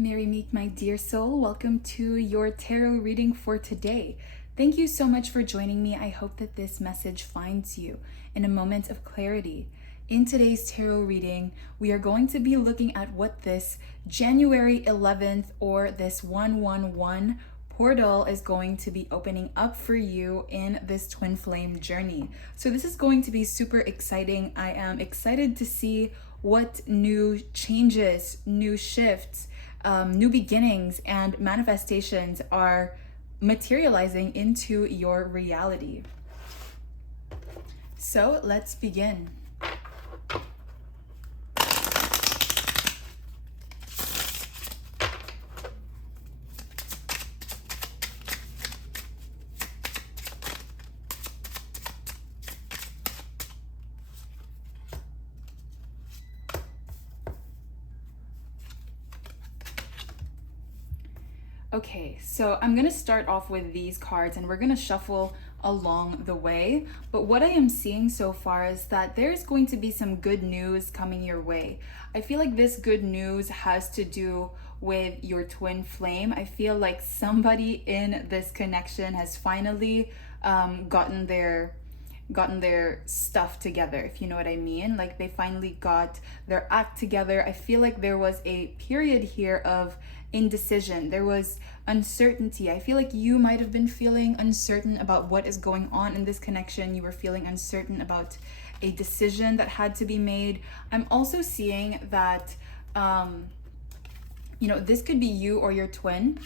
Mary Meek, my dear soul, welcome to your tarot reading for today. Thank you so much for joining me. I hope that this message finds you in a moment of clarity. In today's tarot reading, we are going to be looking at what this January 11th or this 111 portal is going to be opening up for you in this twin flame journey. So this is going to be super exciting. I am excited to see what new changes, new shifts, new beginnings and manifestations are materializing into your reality. So let's begin. Okay, so I'm gonna start off with these cards and we're gonna shuffle along the way. But what I am seeing so far is that there's going to be some good news coming your way. I feel like this good news has to do with your twin flame. I feel like somebody in this connection has finally gotten their stuff together, if you know what I mean. Like they finally got their act together. I feel like there was a period here of indecision. There was uncertainty. I feel like you might have been feeling uncertain about what is going on in this connection. You were feeling uncertain about a decision that had to be made. I'm also seeing that this could be you or your twin.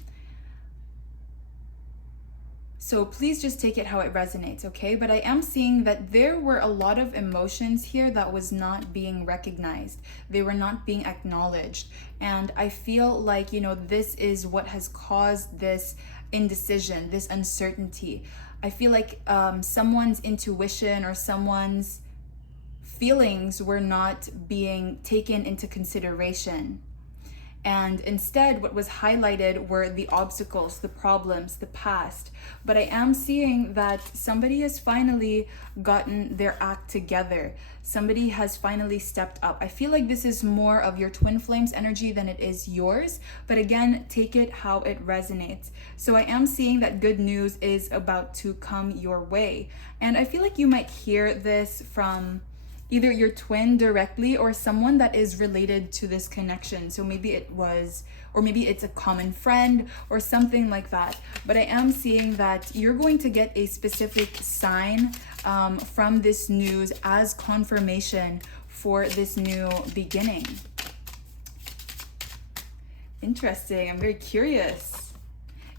So please just take it how it resonates, okay? But I am seeing that there were a lot of emotions here that was not being recognized. They were not being acknowledged. And I feel like, this is what has caused this indecision, this uncertainty. I feel like someone's intuition or someone's feelings were not being taken into consideration. And instead, what was highlighted were the obstacles, the problems, the past. But I am seeing that somebody has finally gotten their act together. Somebody has finally stepped up. I feel like this is more of your twin flames energy than it is yours. But again, take it how it resonates. So I am seeing that good news is about to come your way. And I feel like you might hear this from either your twin directly or someone that is related to this connection. So maybe it's a common friend or something like that. But I am seeing that you're going to get a specific sign from this news as confirmation for this new beginning. Interesting. I'm very curious.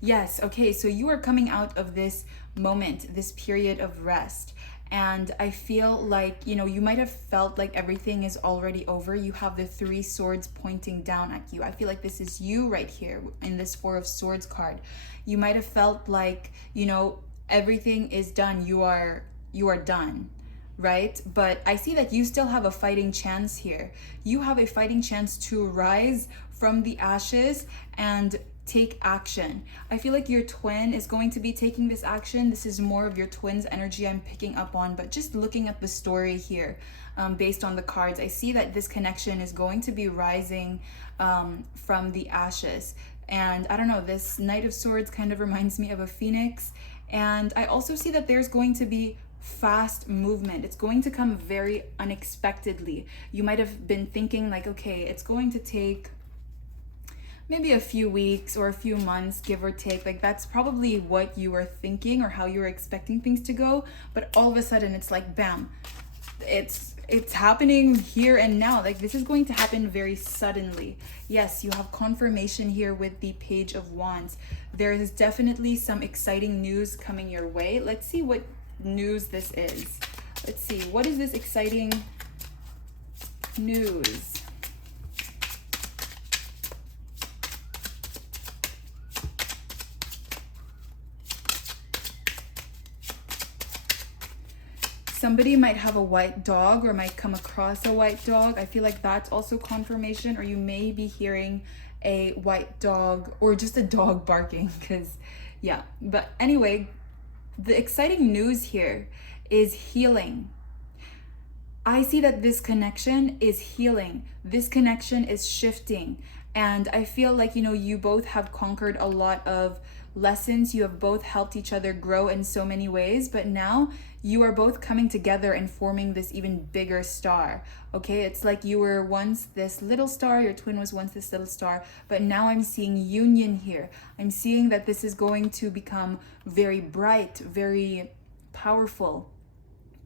Yes, okay, so you are coming out of this moment, this period of rest. And I feel like, you might have felt like everything is already over. You have the 3 swords pointing down at you. I feel like this is you right here in this 4 of swords card. You might have felt like, everything is done. You are done, right? But I see that you still have a fighting chance here. You have a fighting chance to rise from the ashes and take action. I feel like your twin is going to be taking this action. This is more of your twin's energy I'm picking up on, but just looking at the story here, based on the cards, I see that this connection is going to be rising from the ashes. And I don't know, this Knight of Swords kind of reminds me of a phoenix. And I also see that there's going to be fast movement. It's going to come very unexpectedly. You might have been thinking like, okay, it's going to take maybe a few weeks or a few months, give or take. Like that's probably what you were thinking or how you were expecting things to go. But all of a sudden it's like, bam, it's happening here and now. Like this is going to happen very suddenly. Yes, you have confirmation here with the Page of Wands. There is definitely some exciting news coming your way. Let's see what news this is. Let's see, what is this exciting news? Somebody might have a white dog or might come across a white dog. I feel like that's also confirmation, or you may be hearing a white dog or just a dog barking because, yeah. But anyway, the exciting news here is healing. I see that this connection is healing. This connection is shifting. And I feel like, you both have conquered a lot of lessons. You have both helped each other grow in so many ways, but now you are both coming together and forming this even bigger star. Okay, it's like you were once this little star, your twin was once this little star, but now I'm seeing union here. I'm seeing that this is going to become very bright, very powerful.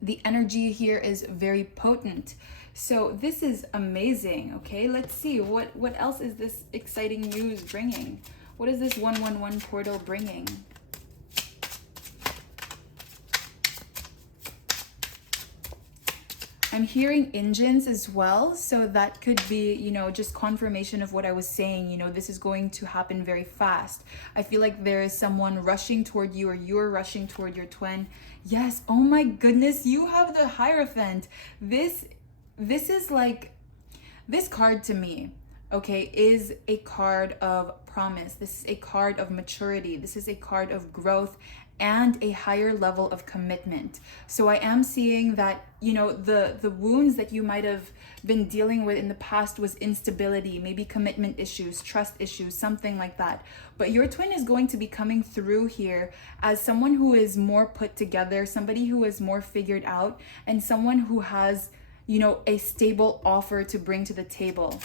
The energy here is very potent. So this is amazing. Okay, let's see what else is this exciting news bringing. What is this 111 portal bringing? I'm hearing engines as well, so that could be, just confirmation of what I was saying. This is going to happen very fast. I feel like there is someone rushing toward you, or you're rushing toward your twin. Yes, oh my goodness, you have the Hierophant. This is like, this card to me, okay, is a card of promise. This is a card of maturity. This is a card of growth and a higher level of commitment. So I am seeing that, the wounds that you might have been dealing with in the past was instability, maybe commitment issues, trust issues, something like that. But your twin is going to be coming through here as someone who is more put together, somebody who is more figured out, and someone who has, a stable offer to bring to the table.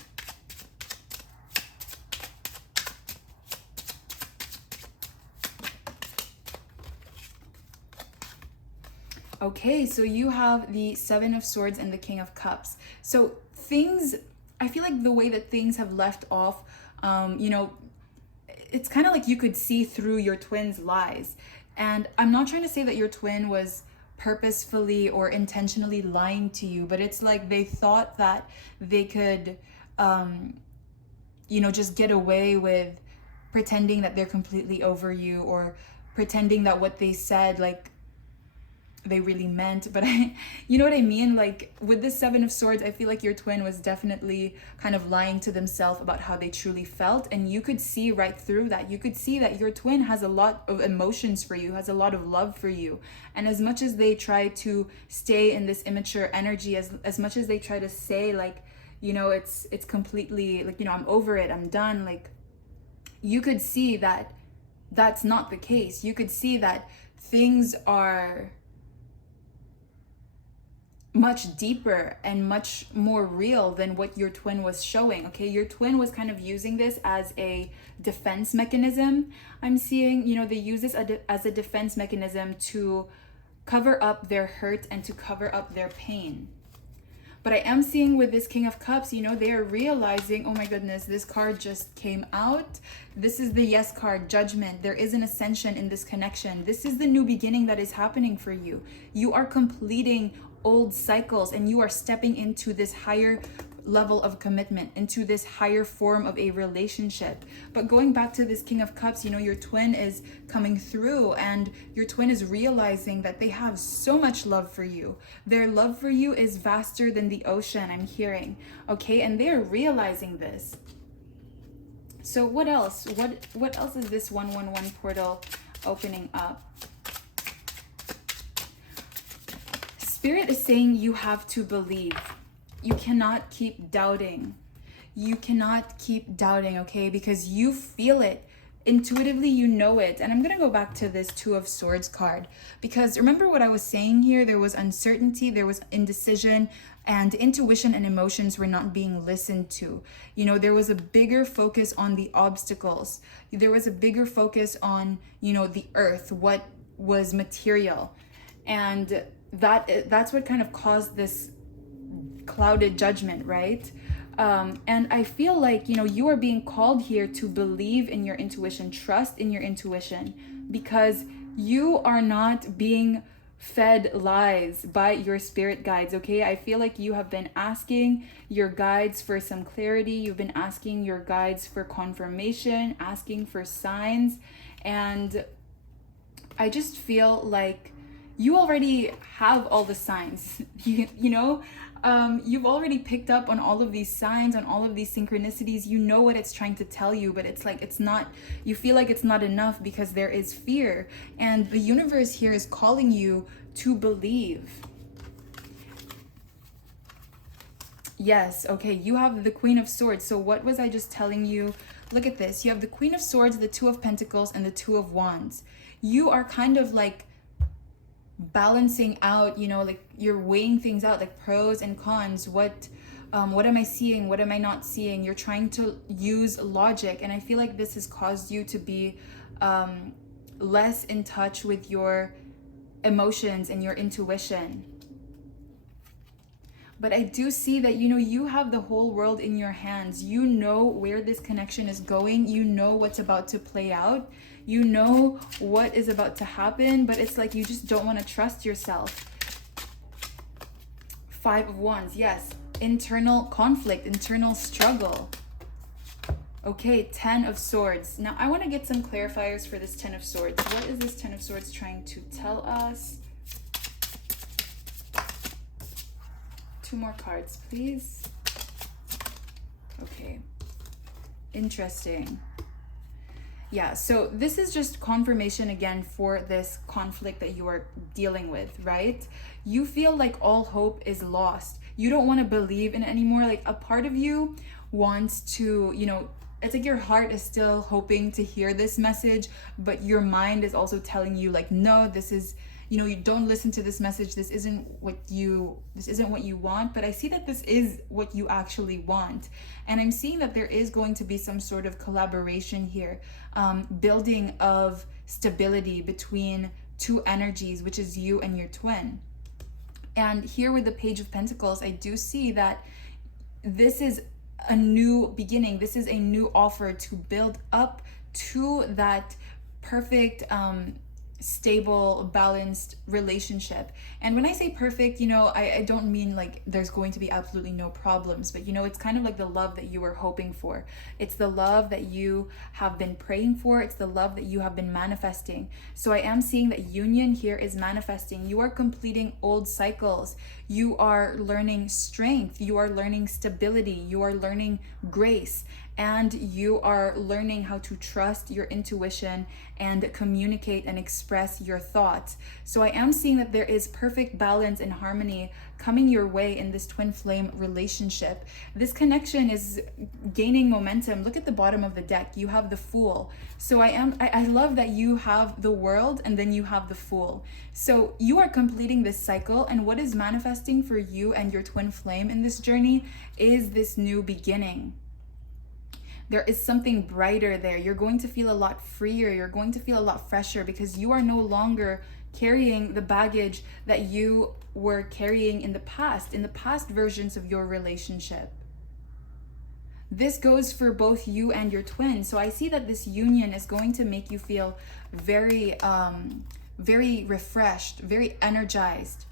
Okay, so you have the Seven of Swords and the King of Cups. So things, I feel like the way that things have left off, it's kind of like you could see through your twin's lies. And I'm not trying to say that your twin was purposefully or intentionally lying to you, but it's like they thought that they could, just get away with pretending that they're completely over you, or pretending that what they said, like, they really meant. But you know what I mean? Like with this Seven of Swords, I feel like your twin was definitely kind of lying to themselves about how they truly felt. And you could see right through that. You could see that your twin has a lot of emotions for you, has a lot of love for you. And as much as they try to stay in this immature energy, as much as they try to say like, it's completely like, I'm over it, I'm done. Like you could see that that's not the case. You could see that things are much deeper and much more real than what your twin was showing. Okay, your twin was kind of using this as a defense mechanism. I'm seeing, they use this as a defense mechanism to cover up their hurt and to cover up their pain. But I am seeing with this King of Cups, they are realizing, oh my goodness, this card just came out. This is the Yes card, Judgment. There is an ascension in this connection. This is the new beginning that is happening for you. You are completing old cycles and you are stepping into this higher level of commitment, into this higher form of a relationship. But going back to this King of Cups, your twin is coming through and your twin is realizing that they have so much love for you. Their love for you is vaster than the ocean, I'm hearing. Okay, and they are realizing this. So what else? What else is this 111 portal opening up? Spirit is saying you have to believe. You cannot keep doubting. You cannot keep doubting, okay? Because you feel it. Intuitively, you know it. And I'm going to go back to this Two of Swords card. Because remember what I was saying here? There was uncertainty, there was indecision, and intuition and emotions were not being listened to. There was a bigger focus on the obstacles. There was a bigger focus on, the earth, what was material. And that's what kind of caused this clouded judgment, right? And I feel like, you are being called here to believe in your intuition, trust in your intuition, because you are not being fed lies by your spirit guides, okay? I feel like you have been asking your guides for some clarity. You've been asking your guides for confirmation, asking for signs. And I just feel like you already have all the signs. You've already picked up on all of these signs, on all of these synchronicities. You know what it's trying to tell you, but it's like, it's not, you feel like it's not enough because there is fear. And the universe here is calling you to believe. Yes, okay, you have the Queen of Swords. So what was I just telling you? Look at this. You have the Queen of Swords, the Two of Pentacles, and the Two of Wands. You are kind of like balancing out, you know, like you're weighing things out, like pros and cons. What am I seeing? What am I not seeing? You're trying to use logic, and I feel like this has caused you to be less in touch with your emotions and your intuition. But I do see that, you know, you have the whole world in your hands. You know where this connection is going. You know what's about to play out. You know what is about to happen, but it's like you just don't want to trust yourself. Five of Wands, yes. Internal conflict, internal struggle. Okay, Ten of Swords. Now, I want to get some clarifiers for this Ten of Swords. What is this Ten of Swords trying to tell us? Two more cards, please. Okay. Interesting. Yeah, so this is just confirmation again for this conflict that you are dealing with, right? You feel like all hope is lost. You don't want to believe in it anymore. Like a part of you wants to, you know, it's like your heart is still hoping to hear this message, but your mind is also telling you like, no, this is, you know, you don't listen to this message. This isn't what you want. But I see that this is what you actually want. And I'm seeing that there is going to be some sort of collaboration here, building of stability between two energies, which is you and your twin. And here with the Page of Pentacles, I do see that this is a new beginning. This is a new offer to build up to that perfect, stable, balanced relationship. And when I say perfect, you know, I don't mean like there's going to be absolutely no problems, but you know, it's kind of like the love that you were hoping for. It's the love that you have been praying for. It's the love that you have been manifesting. So I am seeing that union here is manifesting. You are completing old cycles. You are learning strength. You are learning stability. You are learning grace. And you are learning how to trust your intuition and communicate and express your thoughts. So I am seeing that there is perfect balance and harmony coming your way in this twin flame relationship. This connection is gaining momentum. Look at the bottom of the deck. You have the Fool. So I love that you have the World and then you have the Fool. So you are completing this cycle, and what is manifesting for you and your twin flame in this journey is this new beginning. There is something brighter there. You're going to feel a lot freer. You're going to feel a lot fresher because you are no longer carrying the baggage that you were carrying in the past versions of your relationship. This goes for both you and your twin. So I see that this union is going to make you feel very, very refreshed, very energized.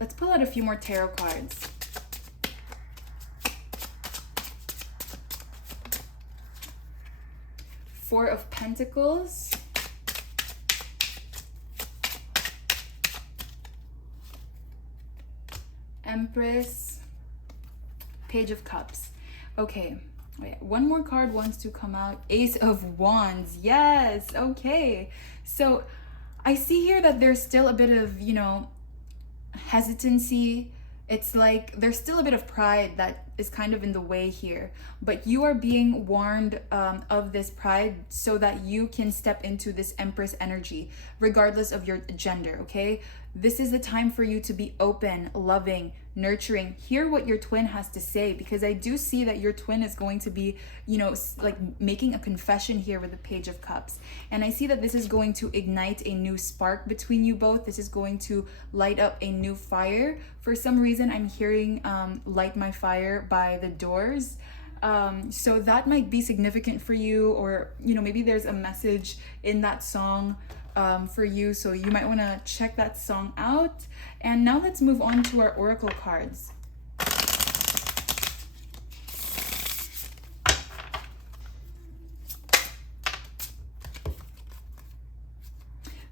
Let's pull out a few more tarot cards. Four of Pentacles, Empress, Page of Cups. Okay, wait, one more card wants to come out. Ace of Wands. Yes, okay. So I see here that there's still a bit of, you know, hesitancy. It's like there's still a bit of pride that is kind of in the way here, but you are being warned of this pride so that you can step into this Empress energy regardless of your gender. Okay, this is the time for you to be open, loving, nurturing. Hear what your twin has to say, because I do see that your twin is going to be, you know, like making a confession here with the Page of Cups, and I see that this is going to ignite a new spark between you both. This is going to light up a new fire. For some reason I'm hearing Light My Fire by The Doors. So that might be significant for you, or you know, maybe there's a message in that song for you, so you might want to check that song out. And now let's move on to our oracle cards.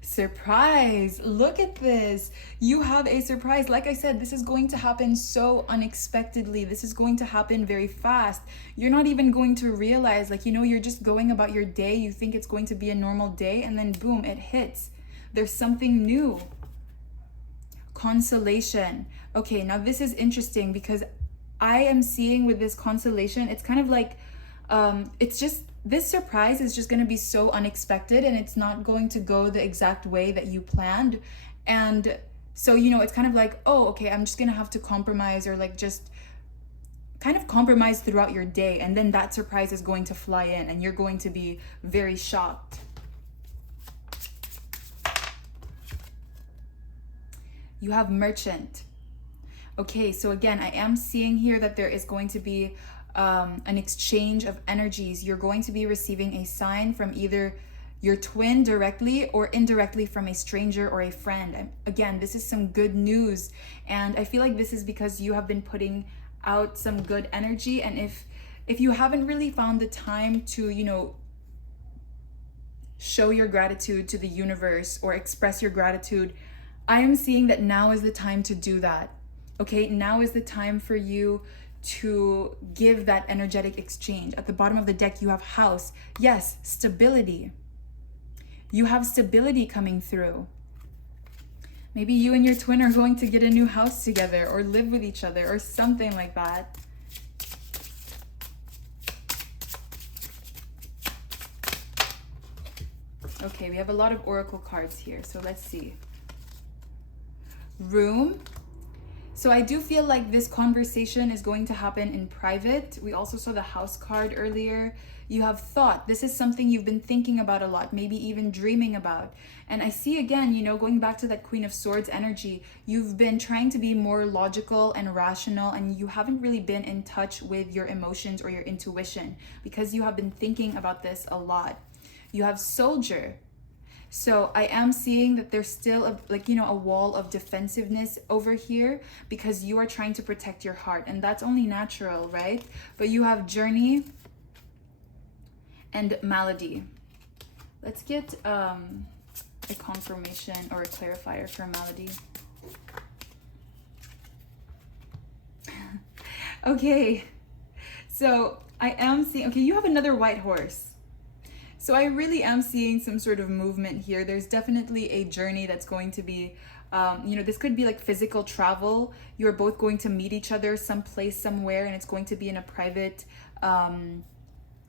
Surprise! Look at this. You have a surprise. Like I said, this is going to happen so unexpectedly. This is going to happen very fast. You're not even going to realize, like, you know, you're just going about your day. You think it's going to be a normal day, and then boom, it hits. There's something new. Consolation. Okay, now this is interesting because I am seeing with this constellation, it's kind of like, it's just, this surprise is just going to be so unexpected, and it's not going to go the exact way that you planned. And so, you know, it's kind of like, oh, okay, I'm just going to have to compromise, or like just kind of compromise throughout your day. And then that surprise is going to fly in and you're going to be very shocked. You have Merchant. Okay, so again, I am seeing here that there is going to be an exchange of energies. You're going to be receiving a sign from either your twin directly or indirectly from a stranger or a friend. And again, this is some good news. And I feel like this is because you have been putting out some good energy. And if you haven't really found the time to, you know, show your gratitude to the universe or express your gratitude, I am seeing that now is the time to do that. Okay, now is the time for you to give that energetic exchange. At the bottom of the deck, you have House. Yes, stability. You have stability coming through. Maybe you and your twin are going to get a new house together or live with each other or something like that. Okay, we have a lot of oracle cards here, so let's see. Room. So I do feel like this conversation is going to happen in private. We also saw the House card earlier. You have Thought. This is something you've been thinking about a lot, maybe even dreaming about. And I see again, you know, going back to that Queen of Swords energy, you've been trying to be more logical and rational, and you haven't really been in touch with your emotions or your intuition because you have been thinking about this a lot. You have Soldier. So I am seeing that there's still a wall of defensiveness over here because you are trying to protect your heart, and that's only natural, right? But you have Journey and Malady. Let's get a confirmation or a clarifier for Malady. Okay, so I am seeing, okay, you have another white horse. So I really am seeing some sort of movement here. There's definitely a journey that's going to be, this could be like physical travel. You're both going to meet each other someplace, somewhere, and it's going to be in a private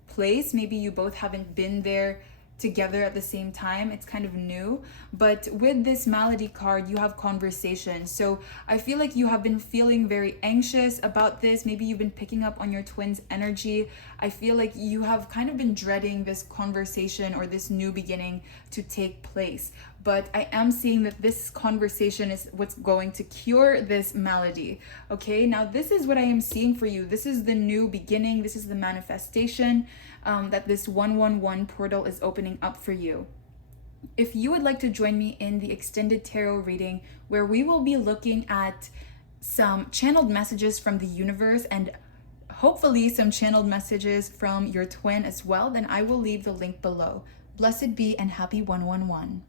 place. Maybe you both haven't been there together at the same time. It's kind of new. But with this Malady card, you have conversation. So I feel like you have been feeling very anxious about this. Maybe you've been picking up on your twin's energy. I feel like you have kind of been dreading this conversation or this new beginning to take place. But I am seeing that this conversation is what's going to cure this malady. Okay, now this is what I am seeing for you. This is the new beginning. This is the manifestation that this 111 portal is opening up for you. If you would like to join me in the extended tarot reading, where we will be looking at some channeled messages from the universe and hopefully some channeled messages from your twin as well, then I will leave the link below. Blessed be and happy 111.